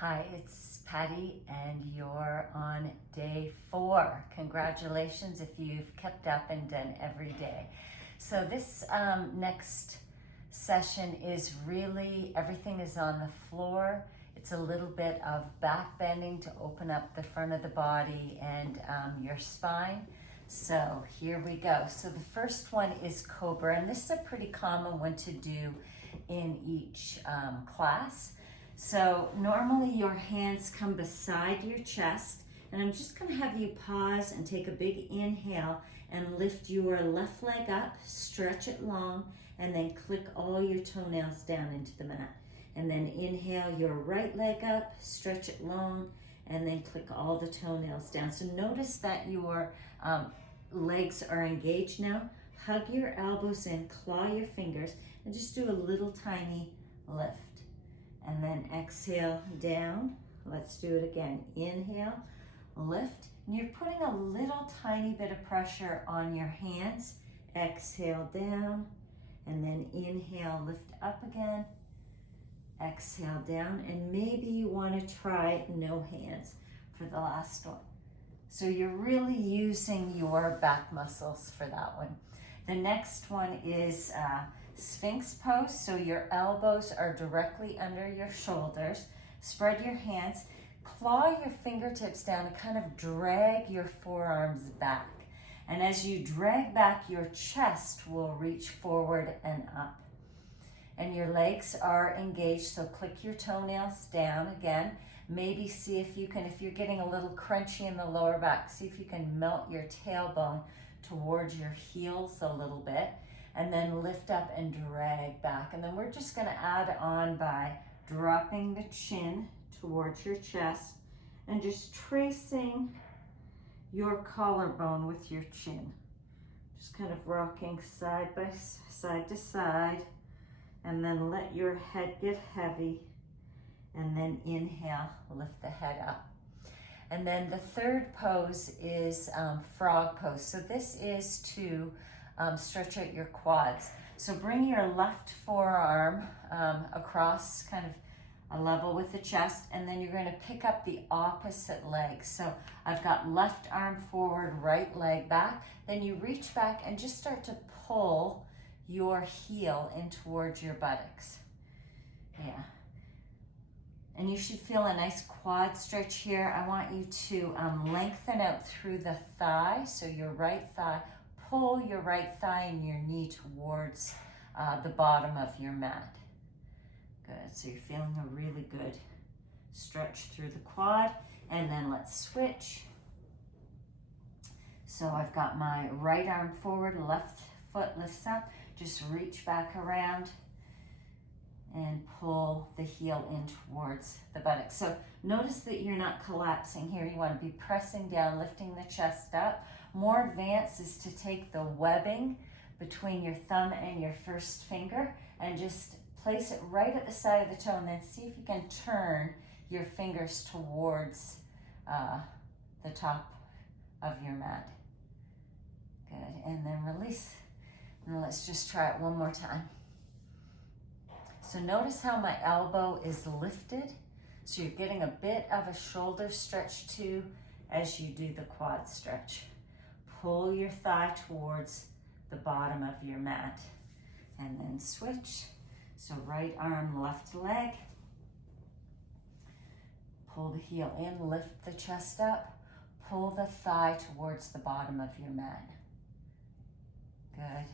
Hi, it's Patty, and you're on day 4. Congratulations if you've kept up and done every day. So this next session is really, everything is on the floor. It's a little bit of back bending to open up the front of the body and your spine. So here we go. So the first one is Cobra, and this is a pretty common one to do in each class. So normally your hands come beside your chest, and I'm just going to have you pause and take a big inhale and lift your left leg up, stretch it long, and then click all your toenails down into the mat. And then inhale your right leg up, stretch it long, and then click all the toenails down. So notice that your legs are engaged now. Hug your elbows in, claw your fingers, and just do a little tiny lift. And then exhale down. Let's do it again. Inhale, lift. And you're putting a little tiny bit of pressure on your hands. Exhale down. And then inhale, lift up again. Exhale down. And maybe you want to try no hands for the last one. So you're really using your back muscles for that one. The next one is Sphinx pose. So your elbows are directly under your shoulders. Spread your hands, claw your fingertips down and kind of drag your forearms back. And as you drag back, your chest will reach forward and up. And your legs are engaged, so click your toenails down again. Maybe see if you can, if you're getting a little crunchy in the lower back, see if you can melt your tailbone towards your heels a little bit. And then lift up and drag back. And then we're just going to add on by dropping the chin towards your chest and just tracing your collarbone with your chin. Just kind of rocking side to side. And then let your head get heavy. And then inhale, lift the head up. And then the third pose is frog pose. So this is to stretch out your quads. So bring your left forearm across kind of a level with the chest, and then you're going to pick up the opposite leg. So I've got left arm forward, right leg back. Then you reach back and just start to pull your heel in towards your buttocks. Yeah. And you should feel a nice quad stretch here. I want you to lengthen out through the thigh. So your right thigh, pull your right thigh and your knee towards the bottom of your mat. Good, so you're feeling a really good stretch through the quad. And then let's switch. So I've got my right arm forward, left foot lifts up. Just reach back around and pull the heel in towards the buttocks. So notice that you're not collapsing here. You want to be pressing down, lifting the chest up. More advanced is to take the webbing between your thumb and your first finger and just place it right at the side of the toe, and then see if you can turn your fingers towards the top of your mat. Good, and then release. And let's just try it one more time. So notice how my elbow is lifted. So you're getting a bit of a shoulder stretch too as you do the quad stretch. Pull your thigh towards the bottom of your mat and then switch. So right arm, left leg. Pull the heel in, lift the chest up. Pull the thigh towards the bottom of your mat. Good.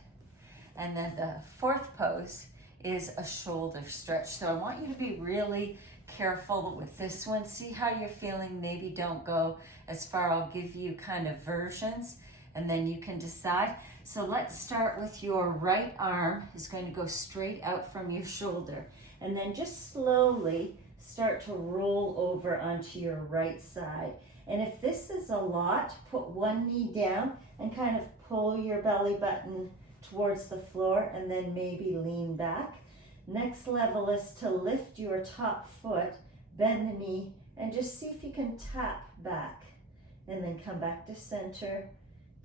And then the fourth pose is a shoulder stretch. So I want you to be really careful with this one. See how you're feeling. Maybe don't go as far. I'll give you kind of versions and then you can decide. So let's start with your right arm is going to go straight out from your shoulder. And then just slowly start to roll over onto your right side. And if this is a lot, put one knee down and kind of pull your belly button towards the floor and then maybe lean back. Next level is to lift your top foot, bend the knee, and just see if you can tap back. And then come back to center,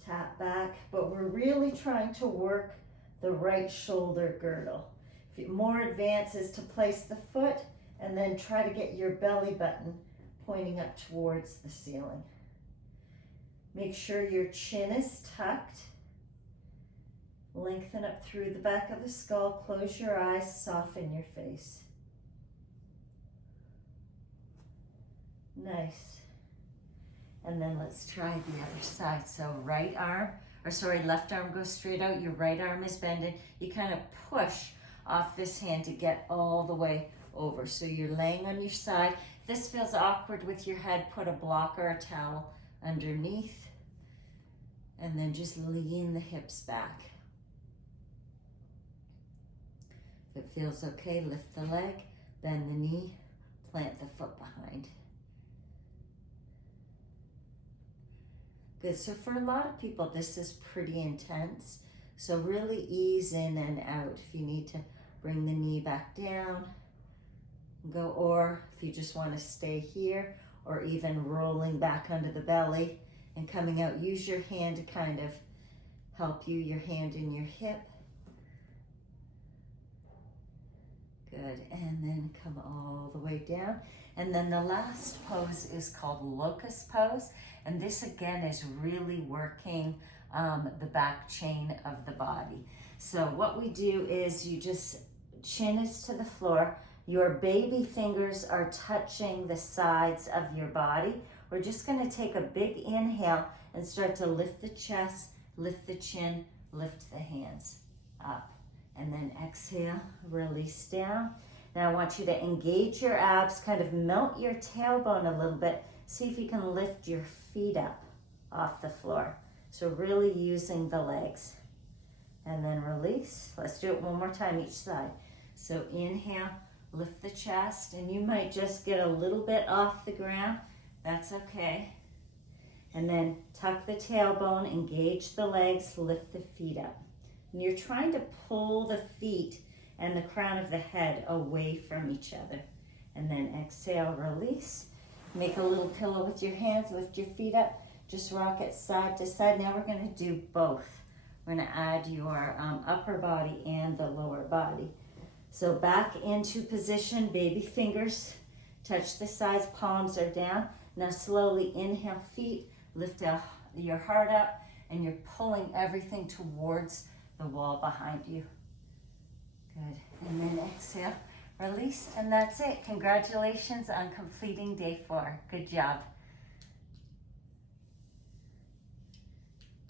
tap back. But we're really trying to work the right shoulder girdle. More advanced is to place the foot And then try to get your belly button pointing up towards the ceiling. Make sure your chin is tucked. Lengthen up through the back of the skull. Close your eyes, soften your face. Nice. And then let's try the other side. So left arm goes straight out. Your right arm is bending. You kind of push off this hand to get all the way over. So you're laying on your side. If this feels awkward with your head, put a block or a towel underneath. And then just lean the hips back. If it feels okay, lift the leg, bend the knee, plant the foot behind. Good, so for a lot of people, this is pretty intense. So really ease in and out. If you need to bring the knee back down, go, or if you just want to stay here, or even rolling back under the belly and coming out, use your hand to kind of help you, your hand in your hip. Good, and then come all the way down. And then the last pose is called locust pose. And this again is really working the back chain of the body. So what we do is you just, chin is to the floor. Your baby fingers are touching the sides of your body. We're just gonna take a big inhale and start to lift the chest, lift the chin, lift the hands up. And then exhale, release down. Now I want you to engage your abs, kind of melt your tailbone a little bit. See if you can lift your feet up off the floor. So really using the legs. And then release. Let's do it one more time each side. So inhale, lift the chest, and you might just get a little bit off the ground. That's okay. And then tuck the tailbone, engage the legs, lift the feet up. And you're trying to pull the feet and the crown of the head away from each other. And then exhale, release. Make a little pillow with your hands, lift your feet up, just rock it side to side. Now we're gonna do both. We're gonna add your upper body and the lower body. So back into position, baby fingers, touch the sides, palms are down. Now slowly inhale, feet, lift your heart up, and you're pulling everything towards the wall behind you. Good, and then exhale, release, and that's it. Congratulations on completing day 4. Good job.